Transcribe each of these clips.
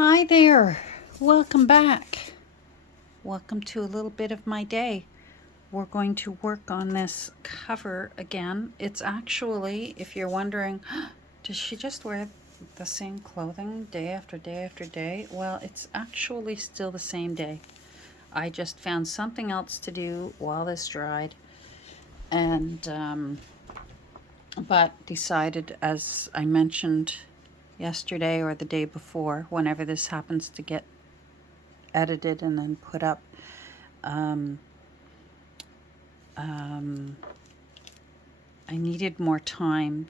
Hi there, welcome back. Welcome to a little bit of my day. We're going to work on this cover again. It's actually, if you're wondering, does she just wear the same clothing day after day after day? Well, it's actually still the same day. I just found something else to do while this dried and but decided, as I mentioned yesterday or the day before, whenever this happens to get edited and then put up, um, um, I needed more time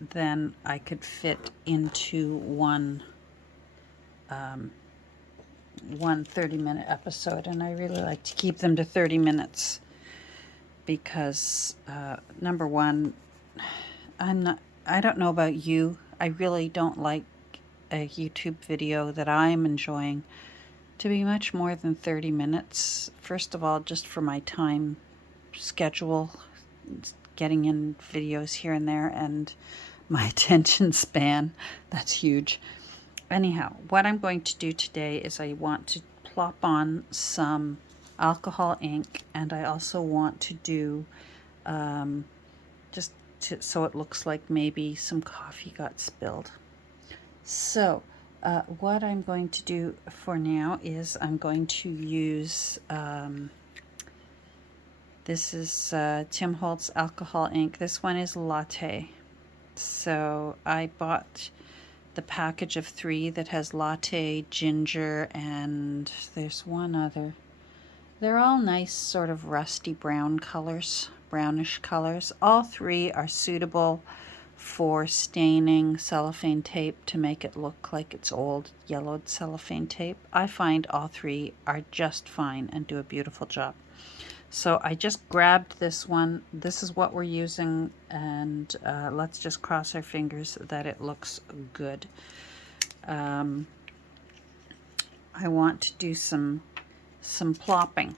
than I could fit into um, one 30-minute episode, and I really like to keep them to 30 minutes because number one, I don't know about you, I really don't like a YouTube video that I'm enjoying to be much more than 30 minutes. First of all, just for my time schedule, getting in videos here and there, and my attention span, that's huge. Anyhow, what I'm going to do today is I want to plop on some alcohol ink, and I also want to do so it looks like maybe some coffee got spilled. So what I'm going to do for now is I'm going to use this is Tim Holtz alcohol ink. This one is Latte. So I bought the package of 3 that has latte, ginger, and there's one other. They're all nice sort of rusty brown colors, brownish colors. All 3 are suitable for staining cellophane tape to make it look like it's old yellowed cellophane tape. I find all 3 are just fine and do a beautiful job. So I just grabbed this one. This is what we're using, and let's just cross our fingers that it looks good. I want to do some plopping.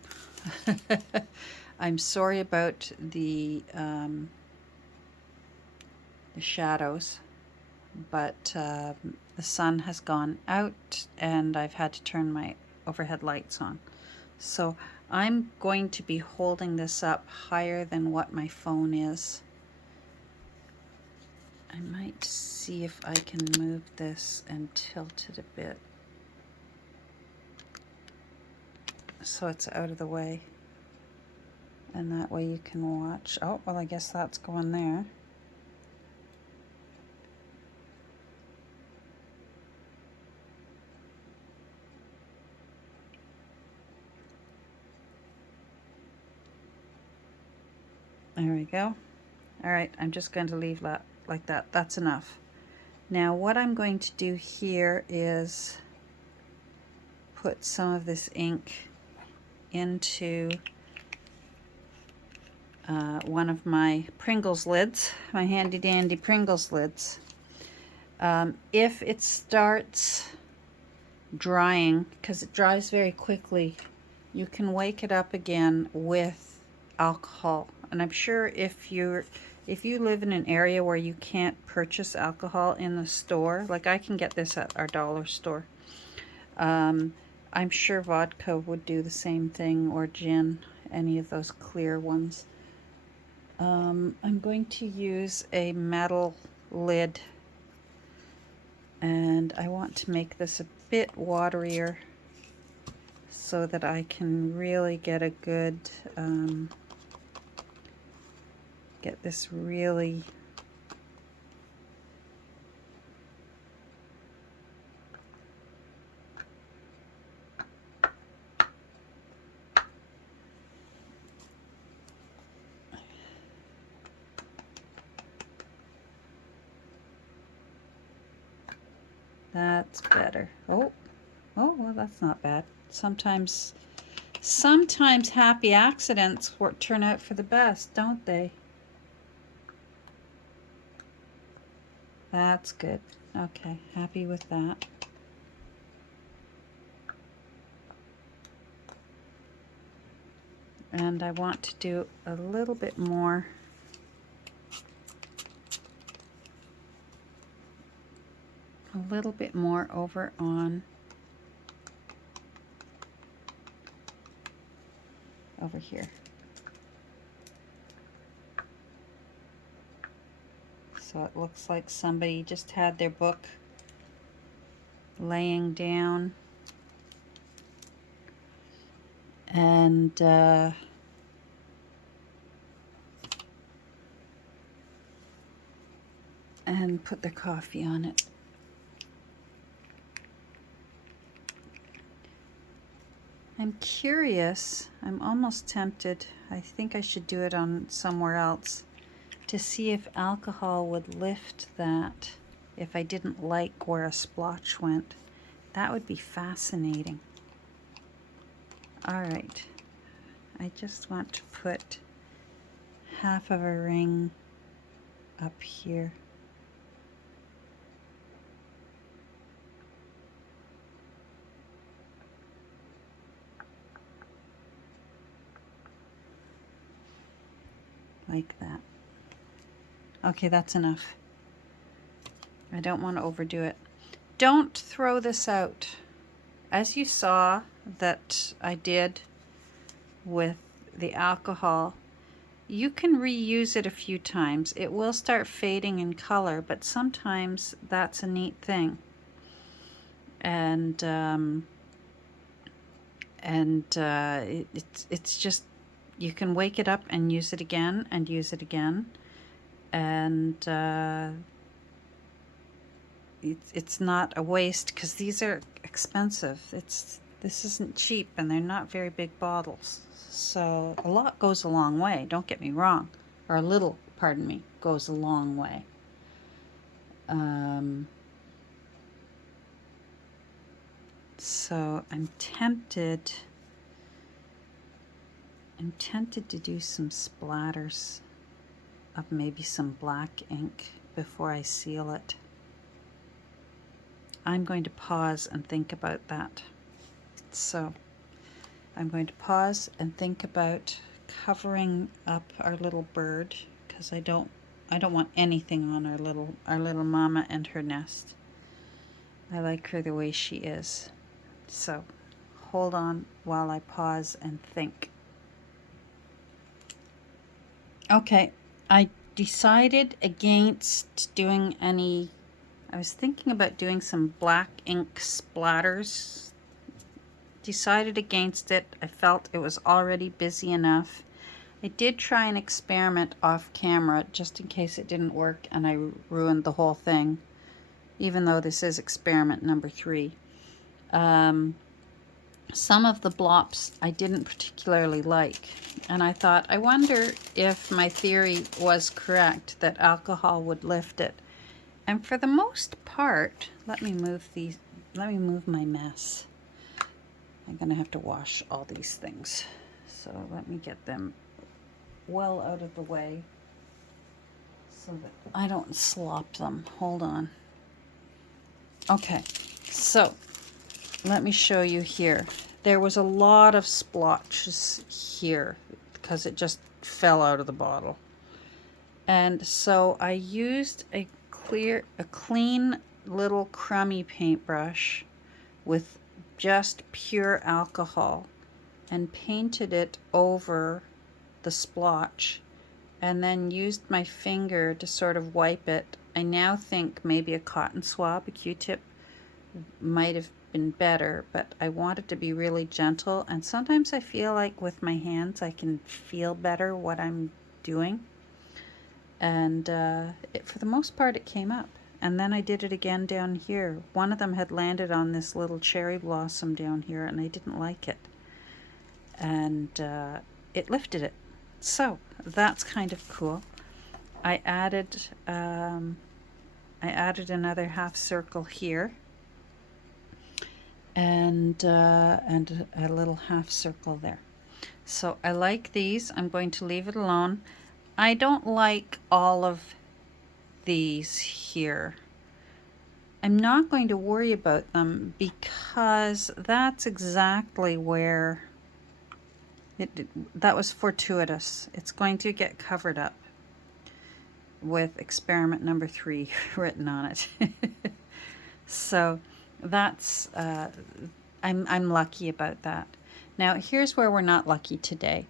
I'm sorry about the shadows, but the sun has gone out and I've had to turn my overhead lights on. So I'm going to be holding this up higher than what my phone is. I might see if I can move this and tilt it a bit so it's out of the way, and that way you can watch. Oh, well, I guess that's going there. There we go. All right, I'm just going to leave that like that. That's enough. Now what I'm going to do here is put some of this ink into one of my Pringles lids, my handy dandy Pringles lids. If it starts drying, because it dries very quickly, you can wake it up again with alcohol. And I'm sure if you live in an area where you can't purchase alcohol in the store, like I can get this at our dollar store, I'm sure vodka would do the same thing, or gin, any of those clear ones. I'm going to use a metal lid, and I want to make this a bit waterier so that I can really get a good get this really that's better. Oh, well, that's not bad. Sometimes happy accidents turn out for the best, don't they? That's good. Okay, happy with that. And I want to do a little bit more over on over here. So it looks like somebody just had their book laying down and put their coffee on it. I'm curious, I'm almost tempted, I think I should do it on somewhere else, to see if alcohol would lift that if I didn't like where a splotch went. That would be fascinating. All right, I just want to put half of a ring up here. Like that. Okay, that's enough. I don't want to overdo it. Don't throw this out. As you saw that I did with the alcohol, you can reuse it a few times. It will start fading in color, but sometimes that's a neat thing. And it's just, you can wake it up and use it again and use it again. And it's not a waste because these are expensive. This isn't cheap, and they're not very big bottles. So a lot goes a long way, don't get me wrong. Or a little, pardon me, goes a long way. So I'm tempted to do some splatters of maybe some black ink before I seal it. I'm going to pause and think about that. So I'm going to pause and think about covering up our little bird, because I don't want anything on our little mama and her nest. I like her the way she is. So hold on while I pause and think. Okay, I decided against doing any, I was thinking about doing some black ink splatters. Decided against it. I felt it was already busy enough. I did try an experiment off camera just in case it didn't work and I ruined the whole thing, even though this is experiment number 3. Some of the blops I didn't particularly like, and I thought, I wonder if my theory was correct that alcohol would lift it. And for the most part, let me move my mess. I'm gonna have to wash all these things. So let me get them well out of the way so that I don't slop them. Hold on. Okay, so let me show you here. There was a lot of splotches here because it just fell out of the bottle. And so I used a clean little crummy paintbrush with just pure alcohol and painted it over the splotch and then used my finger to sort of wipe it. I now think maybe a cotton swab, a Q-tip, might have been better, but I wanted to be really gentle, and sometimes I feel like with my hands I can feel better what I'm doing, and for the most part it came up. And then I did it again down here. One of them had landed on this little cherry blossom down here and I didn't like it, and it lifted it. So that's kind of cool. I added another half circle here and a little half circle there. So I like these. I'm going to leave it alone. I don't like all of these here. I'm not going to worry about them because that's exactly where that was fortuitous. It's going to get covered up with experiment number 3 written on it. So that's I'm lucky about that. Now, here's where we're not lucky today,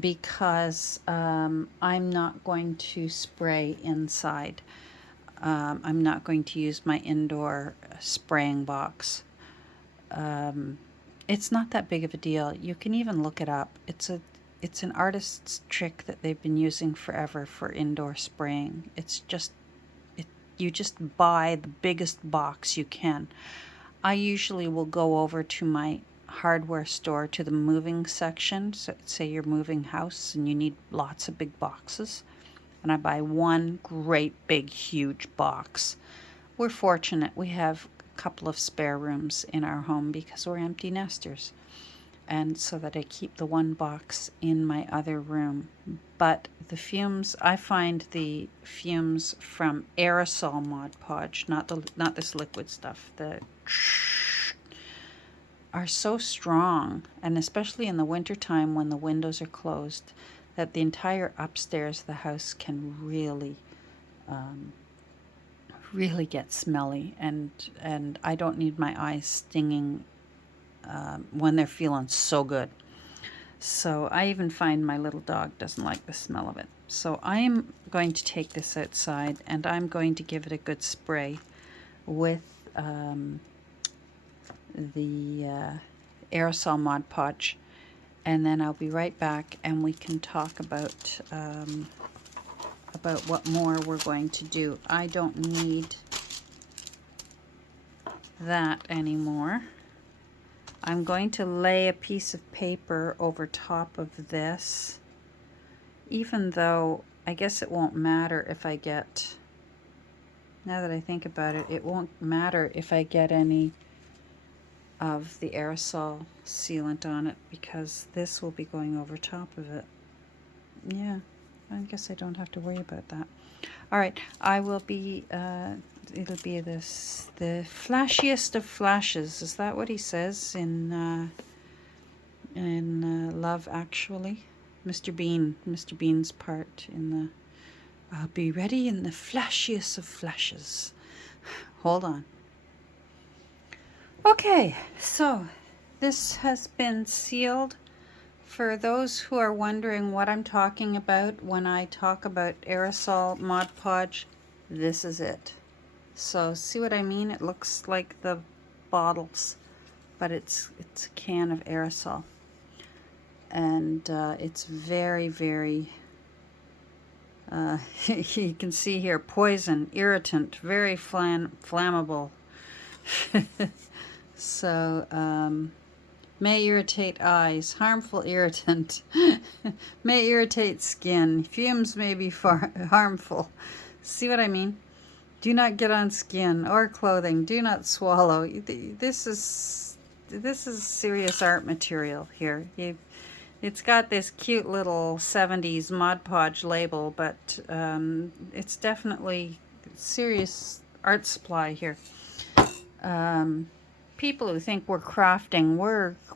because I'm not going to spray inside. I'm not going to use my indoor spraying box. It's not that big of a deal. You can even look it up. It's an artist's trick that they've been using forever for indoor spraying. You just buy the biggest box you can. I usually will go over to my hardware store, to the moving section. So say you're moving house and you need lots of big boxes, and I buy one great big huge box. We're fortunate we have a couple of spare rooms in our home because we're empty nesters, and so that I keep the one box in my other room. But the fumes, I find the fumes from aerosol Mod Podge, not this liquid stuff, are so strong, and especially in the wintertime when the windows are closed, that the entire upstairs of the house can really really get smelly, and I don't need my eyes stinging when they're feeling so good. So I even find my little dog doesn't like the smell of it. So I'm going to take this outside and I'm going to give it a good spray with the aerosol Mod Podge, and then I'll be right back and we can talk about what more we're going to do. I don't need that anymore. I'm going to lay a piece of paper over top of this, even though I guess it won't matter if I get, now that I think about it, it won't matter if I get any of the aerosol sealant on it, because this will be going over top of it. Yeah, I guess I don't have to worry about that. All right, I will be, it'll be the flashiest of flashes. Is that what he says in Love Actually? Mr. Bean's part in the, I'll be ready in the flashiest of flashes. Hold on. Okay, so this has been sealed. For those who are wondering what I'm talking about when I talk about aerosol Mod Podge, this is it. So see what I mean? It looks like the bottles, but it's a can of aerosol. And it's very, very, you can see here, poison, irritant, very flammable. So, may irritate eyes, harmful irritant, may irritate skin, fumes may be harmful. See what I mean? Do not get on skin or clothing, do not swallow. This is serious art material here. It's got this cute little 70s Mod Podge label, but it's definitely serious art supply here. People who think we're crafting,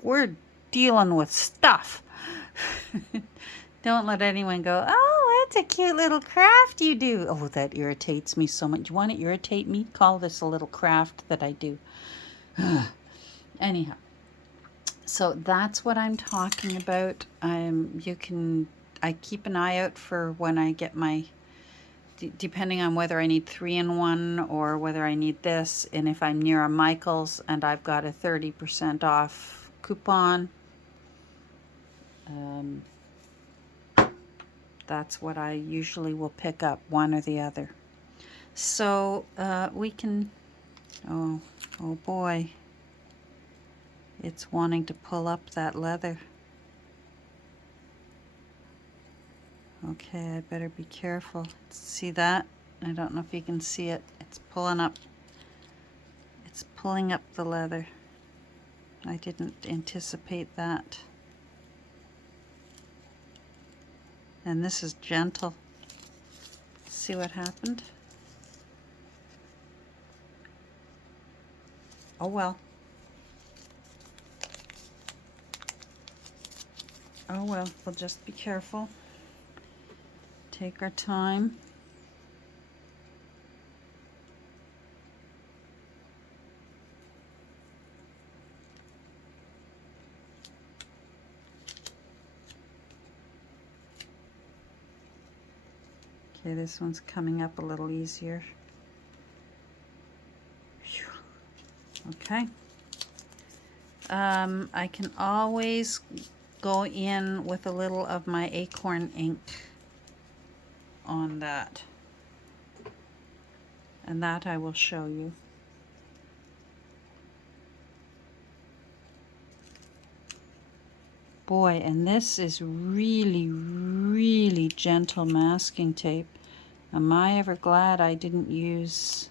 we're dealing with stuff. Don't let anyone go, oh, that's a cute little craft you do. Oh, that irritates me so much. You want to irritate me? Call this a little craft that I do. Anyhow, so that's what I'm talking about. I keep an eye out for when I get my, depending on whether I need 3-in-1 or whether I need this, and if I'm near a Michael's and I've got a 30% off coupon, that's what I usually will pick up, one or the other. So we can, oh boy, it's wanting to pull up that leather. Okay, I better be careful. See that? I don't know if you can see it. It's pulling up. It's pulling up the leather. I didn't anticipate that. And this is gentle. See what happened? Oh well. Oh well, we'll just be careful. Take our time. Okay, this one's coming up a little easier. Phew. Okay. I can always go in with a little of my acorn ink on that. And that I will show you. Boy, and this is really, really gentle masking tape. Am I ever glad I didn't use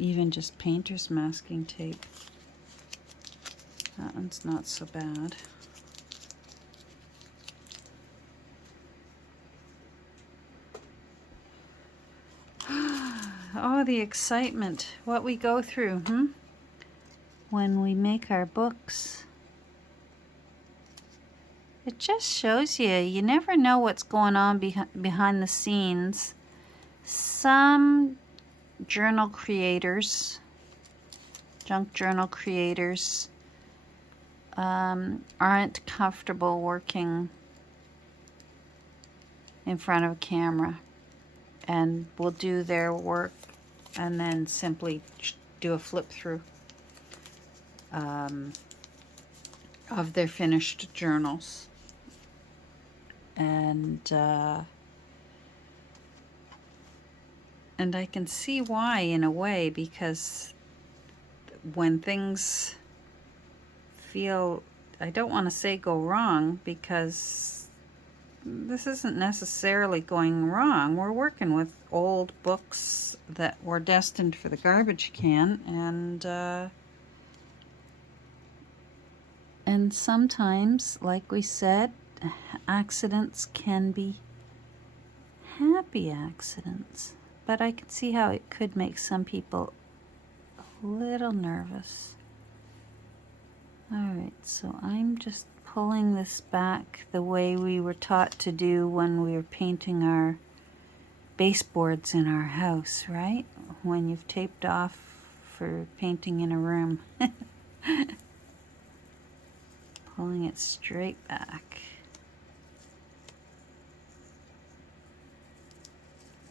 even just painter's masking tape. That one's not so bad. Oh, the excitement, what we go through, when we make our books. It just shows you never know what's going on behind the scenes. Some journal creators, junk journal creators, aren't comfortable working in front of a camera and will do their work and then simply do a flip through of their finished journals. And I can see why in a way, because when things feel, I don't want to say go wrong, because this isn't necessarily going wrong. We're working with old books that were destined for the garbage can, and sometimes, like we said, accidents can be happy accidents. But I could see how it could make some people a little nervous. Alright, so I'm just pulling this back the way we were taught to do when we were painting our baseboards in our house, right? When you've taped off for painting in a room. Pulling it straight back.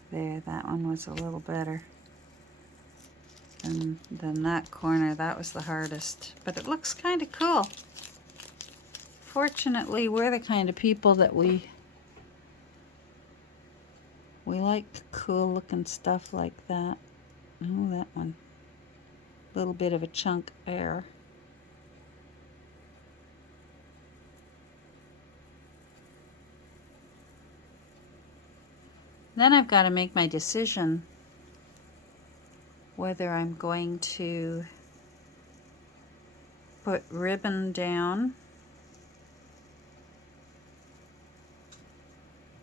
There, that one was a little better than that corner. That was the hardest, but it looks kind of cool. Fortunately, we're the kind of people that we like cool looking stuff like that. Oh, that one. A little bit of a chunk there. Then I've got to make my decision whether I'm going to put ribbon down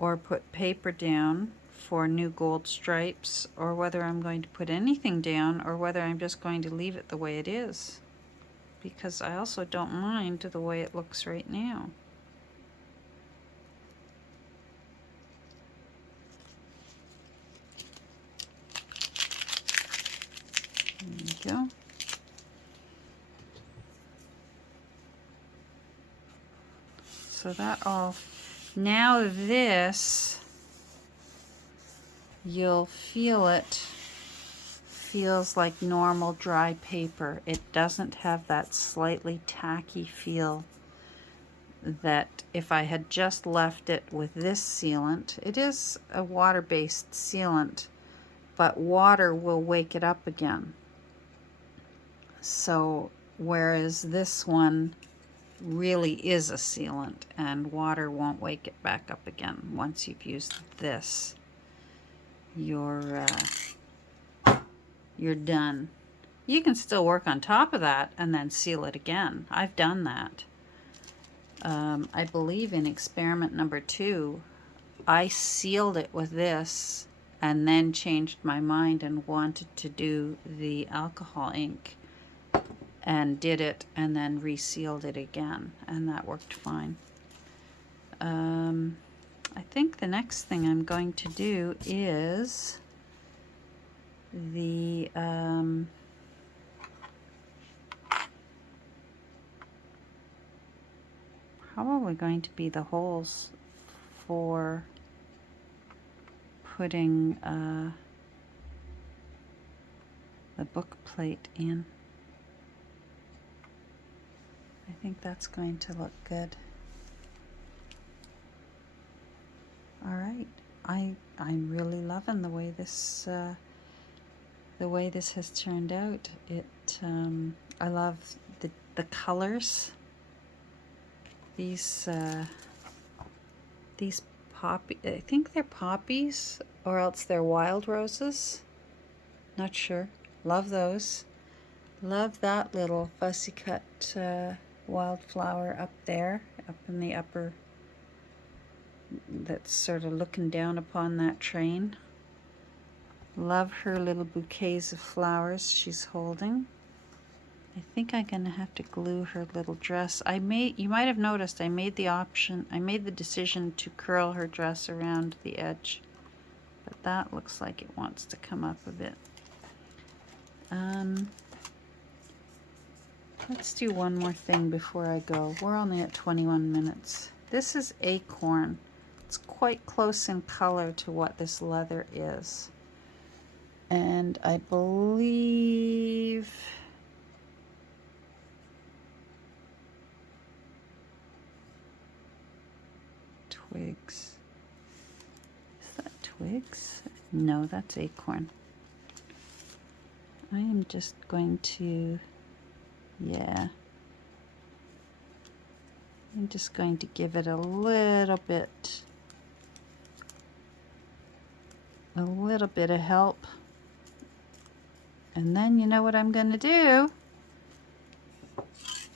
or put paper down for new gold stripes, or whether I'm going to put anything down, or whether I'm just going to leave it the way it is, because I also don't mind the way it looks right now. There you go. So that all, now this, you'll feel it feels like normal dry paper. It doesn't have that slightly tacky feel that if I had just left it with this sealant. It is a water-based sealant, but water will wake it up again. So whereas this one really is a sealant and water won't wake it back up again once you've used this, you're done. You can still work on top of that and then seal it again. I've done that. I believe in experiment number 2, I sealed it with this and then changed my mind and wanted to do the alcohol ink, and did it and then resealed it again, and that worked fine. I think the next thing I'm going to do is the probably going to be the holes for putting the book plate in. I think that's going to look good. All right, I'm really loving the way this has turned out. I love the colors. These poppy, I think they're poppies, or else they're wild roses. Not sure. Love those. Love that little fussy cut wildflower up there, up in the upper, that's sort of looking down upon that train. Love her little bouquets of flowers she's holding. I think I'm gonna have to glue her little dress. You might have noticed I made the decision to curl her dress around the edge, but that looks like it wants to come up a bit. Let's do one more thing before I go. We're only at 21 minutes. This is Acorn. It's quite close in color to what this leather is. And I believe Twigs. Is that Twigs? No, that's Acorn. I am just going to, yeah. I'm just going to give it a little bit of help. And then you know what I'm going to do?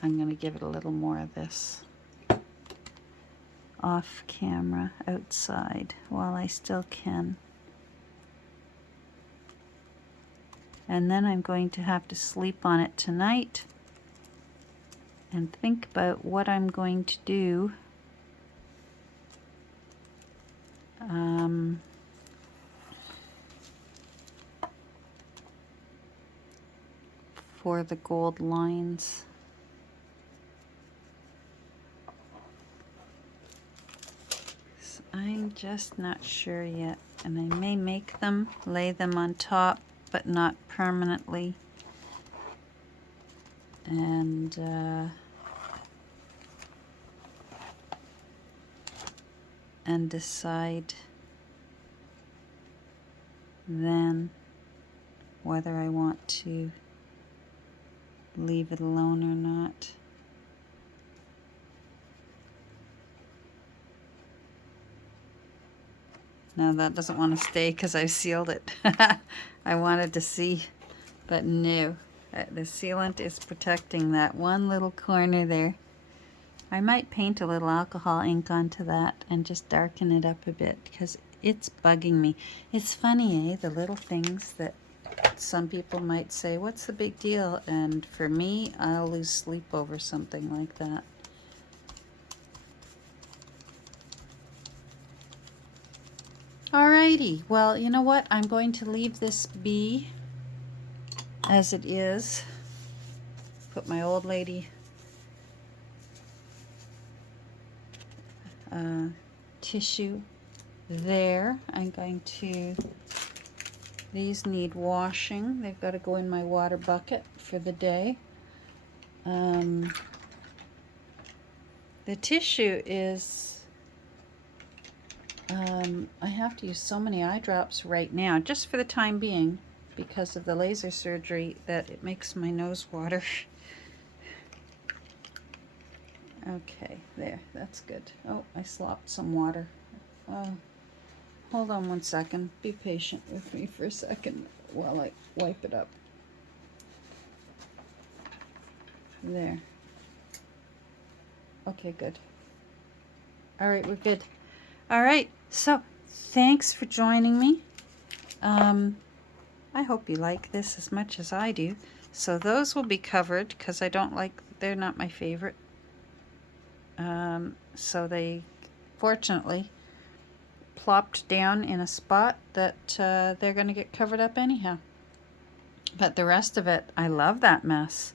I'm going to give it a little more of this off camera, outside, while I still can. And then I'm going to have to sleep on it tonight and think about what I'm going to do for the gold lines. So I'm just not sure yet, and I may make them, lay them on top, but not permanently. And decide then whether I want to leave it alone or not. No, that doesn't want to stay because I've sealed it. I wanted to see, but no. The sealant is protecting that one little corner there. I might paint a little alcohol ink onto that and just darken it up a bit because it's bugging me. It's funny, the little things that some people might say, what's the big deal? And for me, I'll lose sleep over something like that. Alrighty, well, you know what? I'm going to leave this be as it is. Put my old lady tissue there. I'm going to, these need washing. They've got to go in my water bucket for the day. The tissue is, I have to use so many eye drops right now, just for the time being, because of the laser surgery, that it makes my nose water. Okay, there, that's good. Oh, I slopped some water. Hold on one second. Be patient with me for a second while I wipe it up. There. Okay, good. All right, we're good. All right, so thanks for joining me. I hope you like this as much as I do. So those will be covered because they're not my favorite. So they fortunately plopped down in a spot that they're going to get covered up anyhow. But the rest of it, I love that mess.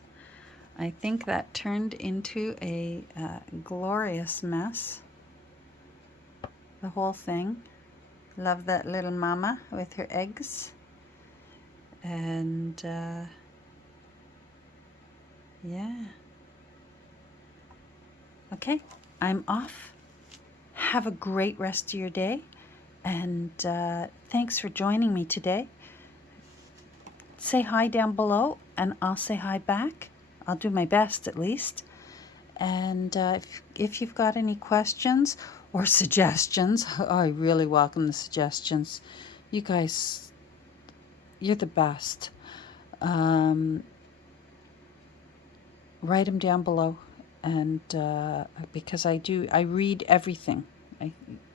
I think that turned into a glorious mess. The whole thing. Love that little mama with her eggs. And yeah. Okay, I'm off. Have a great rest of your day. And thanks for joining me today. Say hi down below and I'll say hi back. I'll do my best at least. And if you've got any questions or suggestions, I really welcome the suggestions. You guys, you're the best. Write them down below, and because I read everything.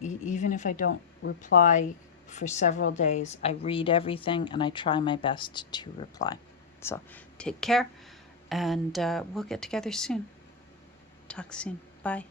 Even if I don't reply for several days, I read everything and I try my best to reply. So take care, and we'll get together soon. Talk soon. Bye.